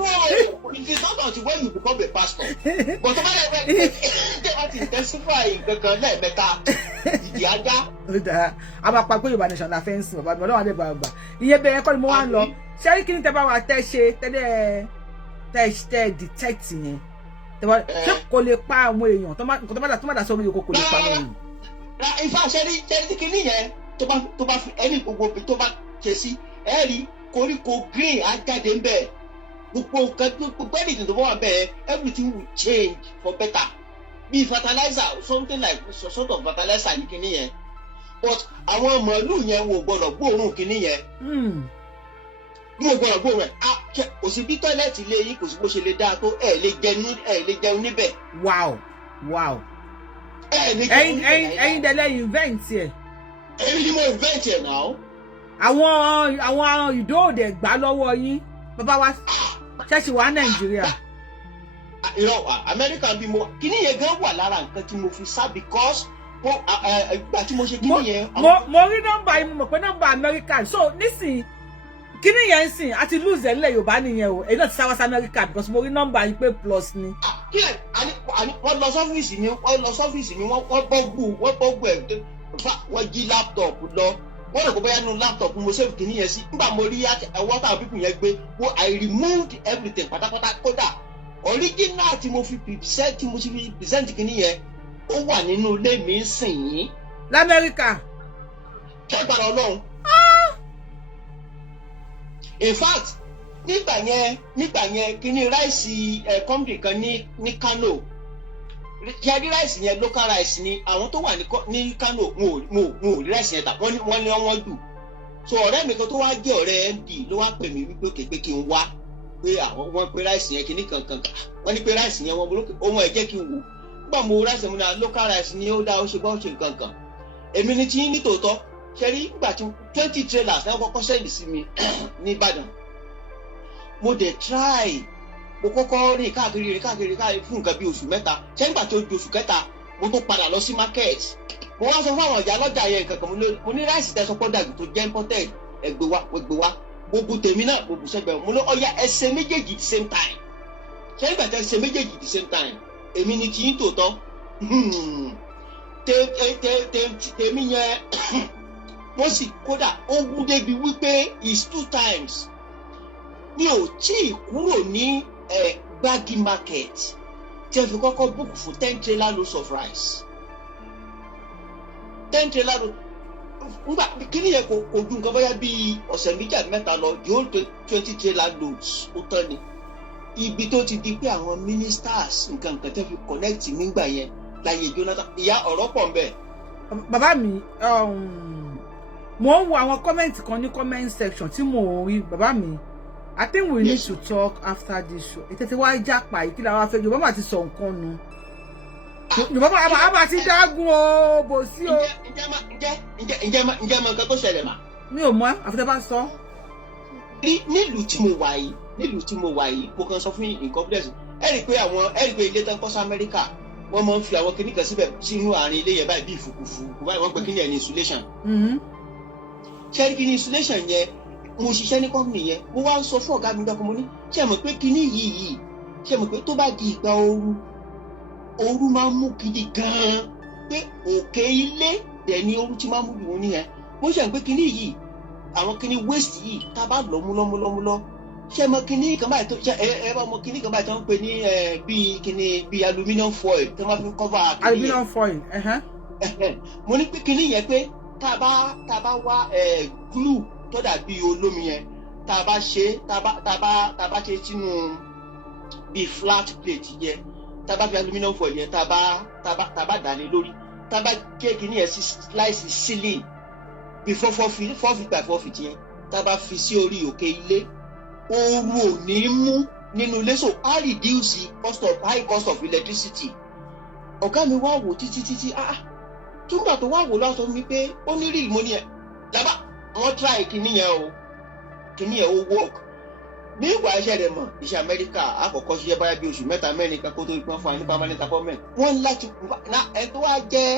it is not until when you become a pastor but tó bá yẹ pé they want to intensify nǹkan lẹ́ẹ̀mẹ́ta ìdí ajá. ó dáa a máa pa pé Yorùbá Nation la fẹ́ ń sìn bàbá mi ọlọ́run àdébà gbà ìyẹn bẹ́ẹ̀ kọ́ ni mo wá ń lọ ṣé kí ni tẹ́ bá wa tẹ́ ṣe tẹ́ detect yẹn ṣé kò lè pa àwọn èèyàn tó má dà sórí yòókù kò lè pa àwọn èèyàn. ìfà ṣẹ́rí kìíní yẹn tó bá fi ẹni gbogbo tó bá ṣe sí ẹ̀rí koríko green á jáde ń bẹ̀ gbogbo nǹkan gbogbo anything tó bá wà bẹ́ẹ̀ everything will change for better bí fertilizer something like sort of fertilizer ní kìíní yẹn but àwọn màálù yẹn wò gbọdọ̀ gbóòórùn kìíní yẹn bí wọ́n gbọdọ̀ gbóòórùn ẹ̀ kò sí bí tọ́lẹ̀tì lé yín kò sí bó ṣe lè dáa tó ẹ̀ lè jẹun níbẹ̀. wow ẹ̀yin dẹ̀lẹ́ invent ẹ̀. èmi ni mo invent ẹ̀ náà. àwọn ìdóòdè gbà lọ́wọ́ yín bàbá wa ṣẹ́ṣì wà Nàìjíríà. irọ́ Amẹ́ríkà bí mo kíní yẹn gan wà lára nǹkan tí mo fi sá because ìgbà tí mo ṣe kíní yẹn. mo rí nọ́mbà yìí mo mọ̀ pé nọ́mbà Amẹ́ríkà so nísìnyí kíní yẹn ń sìn àti lose ẹ̀ ńlẹ̀ Yorùbá nìyẹn o èyí náà ti sáwá sí Amẹ́ríkà because mo rí nọ́mbà yìí pé plus ni. kílẹ̀ wọ́n lọ sọ́fíìsì mi wọ́n bọ́gbù ẹ̀ wọ́n jí láptọ̀pù lọ wọ́n rò pé bóyá nínú láptọ̀pù mo save kìíní yẹn sí nígbà mo rí water people yẹn gbé I removed everything pátápátá kódà original tí mo fi present kìíní yẹn ó wà nínú ilé mi ń sìn yín. l'Amẹ́ríkà. kẹ́gbàrà Ọlọ́run. In fact nígbà yẹn kìíní ráìsì company kan ní Kano yàrá ráìsì yẹn local rice ni àwọn tó wà ní Kano wọn ò rí ráìsì yẹn tà wọ́n ní wọ́n dù so ọ̀rẹ́ mi kan tó wá jẹ́ ọ̀rẹ́ MD ló wá pè mí wípé kékeré kí n wá pé àwọn wọ́n pé ráìsì yẹn kìíní kankan wọ́n ní pé ráìsì yẹn wọ́n bolókè ohun ẹ̀ jẹ́ kí n wò nígbà mo ráìsì mi náà local rice ni ó dá ó ṣe bá ó ṣe nǹkan kan èmi ni tí ní tòótọ́ ṣe rí nígbà tí 20 trailers náà kọ́kọ́ sẹ́yìn sí mi ní Ìbàdàn mo dẹ̀ try mo kọ́kọ́ rìn káàkiri fún nǹkan bí oṣù mẹ́ta ṣé nígbà tí ó di oṣù kẹta mo tó padà lọ sí market mo wá sọ fún àwọn ìyá lọ́jà yẹn nǹkan kan mo ní ráìsì tẹ́sán pọ́ dàgbù tó jẹ́ imported ẹgbẹ́ wa gbogbo tèmi náà gbogbo sẹ́gbẹ̀ mo lọ ọya ẹsẹ̀ méjèèjì the same time ṣé nígbà tí ẹsẹ̀ méjèèjì the same time èmi ni kì í tòótọ́ tèmi yẹn wọ́n sì kódà ó wú débi wípé is 2 times mi ò tí ì kúrò ní Gbági market tí ẹ fi kọ́kọ́ book fún 10 trailer loads of rice 10 trailer loads ngbà kíní yẹn kò ju nǹkan bóyá bíi ọ̀sẹ̀ méjì àti mẹ́ta lọ the whole 20 trailer loads ó tán ni ibi tó ti di pé àwọn ministers nǹkan tẹ́ fi connect nígbà yẹn láyé Jonathan ìyá ọ̀rọ̀ pọ̀ nbẹ̀. bàbá mi mo ń wo àwọn comment kan ní comment section tí mo rí bàbá mi I think we need to talk after this show. Ìtẹ̀tẹ̀ wá jápa yìí kí la wá fẹ́ Yorùbá máa ti sọ nǹkan nu. Yorùbá máa ti dágún o bò sí o. Ǹjẹ́ mọ nǹkan tó ṣẹlẹ̀ mà? Mi ò mọ̀ àfi tẹ́ bá sọ. Nílùú tí mo wà yìí mo kàn sọ fún yín in confidence ẹ rí i pé ilé tán kọ́ sí Amẹ́ríkà wọ́n máa ń fi àwọn kinní kan síbẹ̀ sínú àárín ilé yẹn báyìí bí ìfùkùfù báyìí wọ́n pè kíní ẹ̀ ní insulation. Ṣé kí ni insulation yẹn mo ṣiṣẹ́ ní company yẹn mo wá ń sọ fún ọ̀gá mi gbà kan mo ní ṣé ẹ mọ̀ pé kinní yìí ṣé ẹ mọ̀ pé tó bá di ìgbà ooru máa ń mú gidi gan-an pé òkè ilé dẹ̀ ni ooru ti máa ń mú jù wọ́n nìyẹn mo ṣe pé kinní yìí àwọn kinní waste yìí tá a bá lọ múlọ́múlọ́múlọ́ ṣé ẹ mọ̀ kinní kan báyìí tó ṣe ẹ bá mọ̀ kinní kan báyìí tó ń pè ní bíi aluminium foil tó máa fi cover kinní yẹn aluminium foil mo ní pé kinní yẹn pé tá a bá wá glue tó dàbí olómi yẹn tá a bá ṣe sínú bíi flat plate yẹn tá a bá fi aluminium foil yẹn tá a bá dà lé lórí tá a bá kéèkì ní yẹn sí slice ceiling bíi 4 feet by 4 feet yẹn tá a bá fi sí orí òkè ilé ooru ò ní mú nínú ilé so á reduce high cost of electricity. ọ̀gá mi wá wò títí túnbà tó wá wò lọ́sọ̀ mi pé ó ní rí ìmọ̀ nìyẹn dábàá wọ́n try kìíní yẹn ó work ní ìwà iṣẹ́ rẹ̀ mọ̀ iṣẹ́ Amẹ́ríkà àkọ́kọ́ ṣiṣẹ́ báyà bí oṣù 3-4 kan kó tó pín fún àyíká permanent appointment wọ́n láti ẹ tó wá jẹ́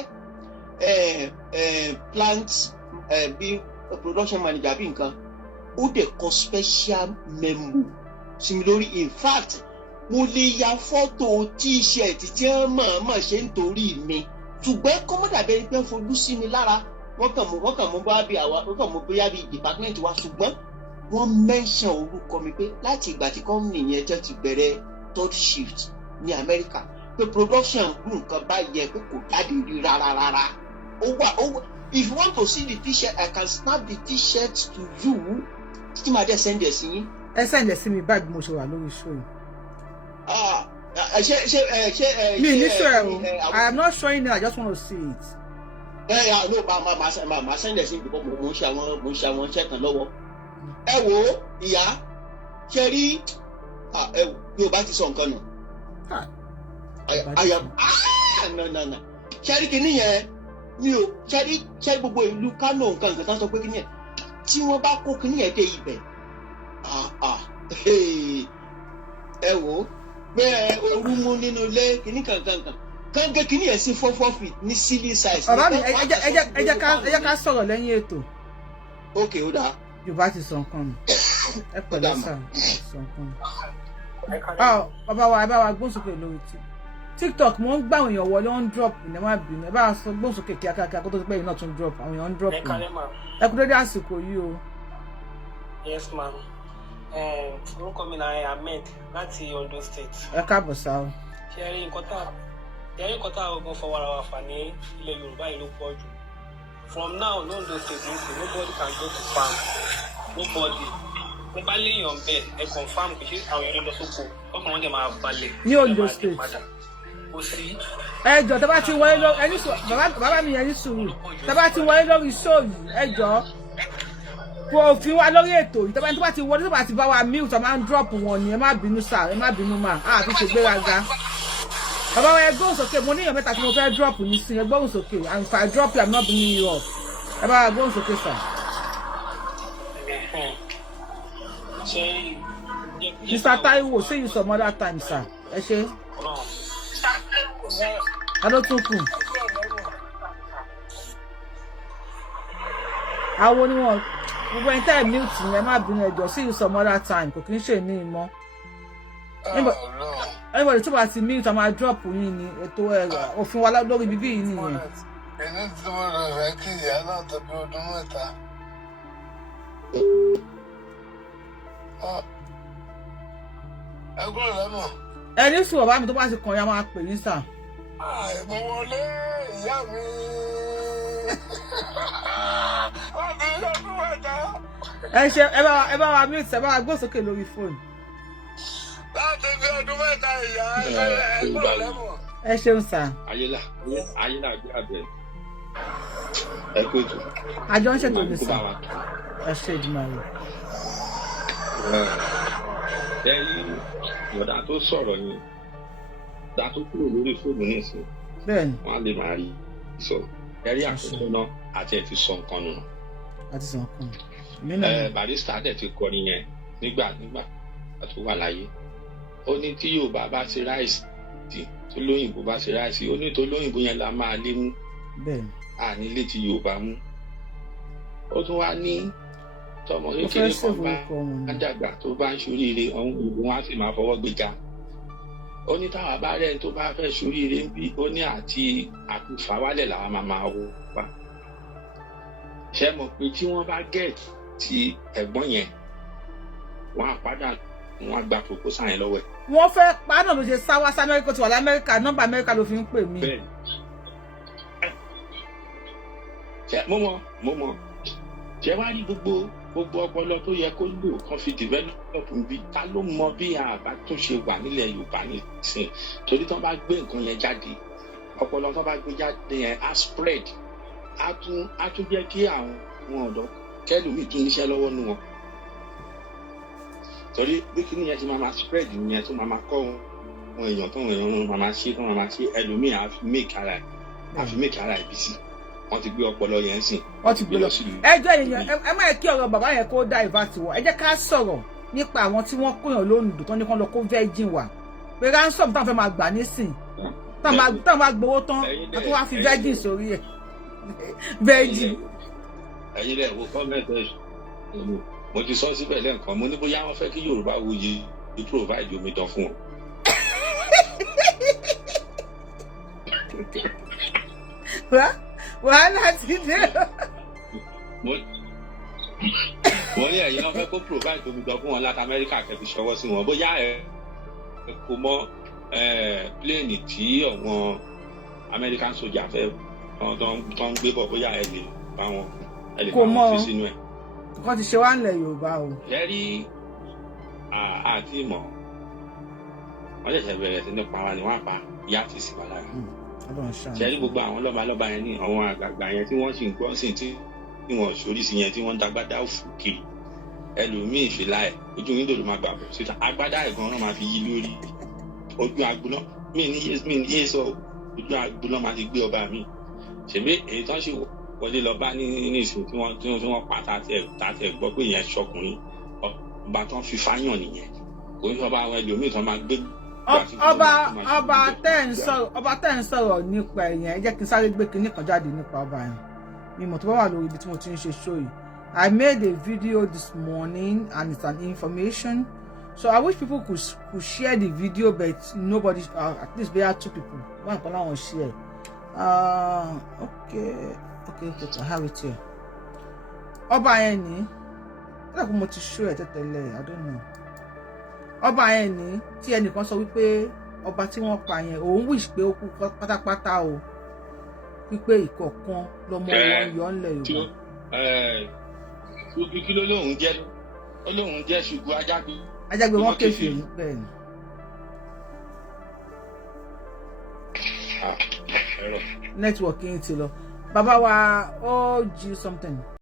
plant bí production manager bí nǹkan ó dẹ̀ kọ special memo sí mi lórí in fact mo lè ya fọ́tò t-shirt tí wọ́n mọ̀ọ́mọ̀ ṣe ń torí mi ṣùgbọ́n kọ́mọ́dà bẹ́ẹ̀ pé fojú sí mi lára wọ́n kàn mú bóyá bí department wa ṣùgbọ́n wọ́n mention orúkọ mi pé láti ìgbà tí company yẹn tẹ́ ti bẹ̀rẹ̀ third shift ní Amẹ́ríkà pé production nǹkan báyẹn pé kò jáde rí rárá ó wà if you want to see the t-shirt I can snap the t-shirt to you tí màá dẹ̀ send ẹ̀ sí yín. ẹ send ẹ̀ sí mi báyìí mo ṣe wà lórí show yìí. Mi ní show ẹ o I am not showing it I just want to see it. No màá send ẹ̀ sí because mo ń ṣe àwọn iṣẹ́ kan lọ́wọ́. Ẹ wo ìyá ṣe rí Yorùbá ti sọ nǹkan nù. No. Ṣẹ́rí kìíní yẹn mi ò ṣẹ́rí gbogbo ìlú Kánò nǹkan tán sọ pé kìíní yẹn tí wọ́n bá kó kìíní yẹn dé ibẹ̀ ẹ wò ó pé ooru mú nínú ilé kìíní kankan gé kìíní yẹn sí 4 feet ní silly size. Ọ̀rọ̀ mi ẹ jẹ́ ká sọ̀rọ̀ lẹ́yìn ètò. Ok ó dáa. Yorùbá ti sọ nǹkan nù ẹ pẹ̀lẹ́ sà sọ nǹkan nù. Bàbá wa gbóǹsókè lórí TikTok mo ń gbà àwọn èèyàn wọlé on drop ní má bínú ẹ bá sọ gbóǹsókè kíákíá kó tó ti pẹ́ yìí náà tún drop àwọn èèyàn ń drop ẹ kú dédé àsìkò yìí o. Yes ma'am. Orúkọ mi náà Ahmed láti Ondo State. Ẹ káàbọ̀ sá o. Ṣé rí nǹkan tá a ọgbọ́n fọwọ́ ara wa fà ní ilẹ̀ Yorùbá yìí ló pọ̀ jù. From now no Ondo State nobody can go to farm nobody. Mo bá léèyàn bẹ́ẹ̀ ẹ confam pé ṣé àwọn èèyàn lọ sóko ọkàn wọn dẹ̀ máa balẹ̀. Ní Ondo State. Kò sí. Ẹ jọ̀ọ́ tẹ́ bá ti wọlé lórí ẹni sùn bàbá mi ẹni sùúrù tẹ́ bá ti wọlé lórí show yìí ẹ jọ̀ọ́ kò fi wá lórí ètò yìí tẹ́ bá ti wọlé tẹ́ bá ti bá wa mute a máa ń drop wọn ni ẹ má bínú sà ẹ má bínú mà á fi ṣègbéraga. Bàbá wa ẹ gbóhùn sókè mo ní èèyàn mẹ́ta tí mo fẹ́ drop nísìnyí ẹ gbóhùn sókè and if I drop you I'm not bringing you up. Ẹ bá wa gbóhùn sókè sà. Mr. Taiwo see you some other time sir. Ẹ ṣé. Adó tún kù. Àwọn oníwọ̀n gbogbo ẹni tẹ́ ẹ̀ mute yẹn má bínú ẹjọ́ see you some other time kò kí ń ṣe ní ìmọ̀. Anybody tó bá ti mute a máa drop yín ni ètò òfin wa lórí bíbí yìí nìyẹn. Ẹni tí mo lọ rẹ̀ kí ìyá náà tó bí ọdún mẹ́ta. Ẹgbọ́n rẹ̀ mọ̀. Ẹni sùn bàbá mi tó bá ti kàn ya máa pè yín sà. Mo wọlé ìyá mi. Ọdún ọdún mẹ́ta. Ẹ ṣe ẹ bá wa mute ẹ bá wa gbóhùn sókè lórí fóònù. Láti bí ọdún mẹ́ta ìyá ẹgbọ́n rẹ̀ mọ̀. Ẹ ṣeun sà. Ayélà gbé àbẹ̀ ẹ kó ètò. Àjọ ń ṣètò mi sà. Ẹ ṣe ìdùnnú ayé. Ẹ̀yin ìyọ̀dà tó sọ̀rọ̀ ni ìdá tó kúrò lórí fóònù nísìnyí. Bẹ́ẹ̀ni. Wọ́n á lè máa rí sọ. Ẹ̀rí àkọ́kọ́ náà àti ẹ̀ ti sọ nǹkan nù. Àti sọ nǹkan. Barrister dẹ̀ ti kọrin yẹn nígbà tó wà láyé. Ó ní tí Yorùbá bá ṣe ráìsì tó lóyìnbó bá ṣe ráìsì ó ní tó lóyìnbó yẹn la máa lé mú. Bẹ́ẹ̀ni. Àní lè ti Yorùbá mú. Ó tún wá ní tọmọ kékeré kan bá dàgbà tó bá ń ṣoríire ọ̀hún ìlú wọn á sì máa fọwọ́ gbéga. Ó ní táwa bá rẹ̀ tó bá fẹ́ ṣoríire ń bí ó ní àti àkùfàwálẹ̀ làwọn máa wò pa. Ṣé mọ̀ pé tí wọ́n bá gẹ̀ẹ́tì ti ẹ̀gbọ́n yẹn wọ́n á padà wọ́n á gba proposal yẹn lọ́wọ́ ẹ̀. Wọ́n fẹ́ pàdánù ló ṣe sá wá sí Amẹ́ríkà tó wà l'Amẹ́ríkà nọ́mbà Amẹ́ríkà ló fi ń pè mí. Bẹ́ẹ̀ni. Mo mọ̀ ṣé wá rí gbogbo ọpọlọ tó yẹ kó lò kan fi develop bí ta ló mọ bí àbá tó ṣe wà nílẹ̀ Yorùbá nísìn torí tí wọ́n bá gbé nǹkan yẹn jáde ọpọlọ tí wọ́n bá gbé jáde yẹn á spread á tún jẹ́ kí àwọn ọ̀dọ́ kẹ́lùmí tún níṣẹ́ lọ́wọ́ nù wọn torí bí kí nìyẹn ti máa spread nìyẹn tó máa kọ́ wọn èèyàn tó wọn máa ṣe ẹlòmíì á fi make ara ẹ̀ bí sí wọ́n ti gbé ọpọlọ yẹn sìn. Wọ́n ti gbé lọ sí ìlú. Ẹjọ́ èèyàn ẹ má kí ọ̀rọ̀ bàbá yẹn kó dá ìfàtí wọ̀ ẹ jẹ́ ká sọ̀rọ̀ nípa àwọn tí wọ́n kóyàn lóńdó tán ní kán lọ kó virgin wà pé ransom táwọn fẹ́ máa gbà nísìn táwọn máa gbowó tán àti wọ́n á fi virgin sórí ẹ̀ virgin. ẹ̀yin lẹ wo comment ẹ mo ti sọ síbẹ̀ lẹ́ẹ̀kan mo ní bóyá wọ́n fẹ́ kí Yorùbá wuyi provide omi tán fún wọn. wàhálà ti dé. wọ́n ní ẹ̀yin náà fẹ́ kó provide omi gbọ́ fún wọn láti Amẹ́ríkà kẹ́ fi ṣọwọ́ sí wọn bóyá ẹ kò mọ pléènì tí àwọn American sójà fẹ́ tó ń gbé bọ̀ bóyá ẹ lè bá wọn fi sínú ẹ̀. nǹkan ti ṣe wá nílẹ̀ Yorùbá o. lẹ́rí àti ìmọ̀ wọ́n ṣẹ̀ṣẹ̀ bẹ̀rẹ̀ sí ní para ni wọ́n á pa ìyá àti ìsìnkú lára. ṣẹ́rí gbogbo àwọn lọ́balọ́ba yẹn ní àwọn àgbààgbà yẹn tí wọ́n sì ń gbọ́ sí tí wọ́n ṣoríṣi yẹn tí wọ́n ń dagbádá òfò kiri ẹlòmíì ìfìlà ẹ̀ ojú yín lòlù máa gbà bọ̀ síta agbádá ẹ̀gbọ́n náà máa fi yí lórí ojú agbóná mí ní yé sọ ojú agbóná máa ti gbé ọba mi ṣèbí èyí tó ń ṣe wọlé lọ bá ní ìsìn tí wọ́n pa tàtẹ gbọ́ pé ìyẹn ṣọkùnrin ọba tó ń fi fáyàn nìyẹn kò ní ọba àwọn ẹlòmíì tó máa gbé. ọba tẹ́ ń sọ̀rọ̀ nípa ẹ̀yẹn ẹ jẹ́ kí n sáré gbé kinní kan jáde nípa ọba yẹn mímọ̀ tó bá wà lórí ibi tí mo ti ń ṣe show yìí. I made a video this morning and it's an information, so I wish people could share the video, but nobody, at least there are 2 people. One can now share. Okay, I have it here. Ọba yẹn ni, like mo ti show it tẹ́lẹ̀, I don't know. Ọba yẹn ni tí ẹnìkan sọ wípé ọba tí wọ́n pa yẹn òun wish pé ó kú pátápátá o. Wípé ìkọ̀kan lọmọ wọn yọ ńlẹ̀ Yorùbá. Kí ló lóhùn jẹ́ ṣùgbọ́n ajágbe wọn kéfì bẹ́ẹ̀ ni. Network yín ti lọ bàbá wa ó jí something.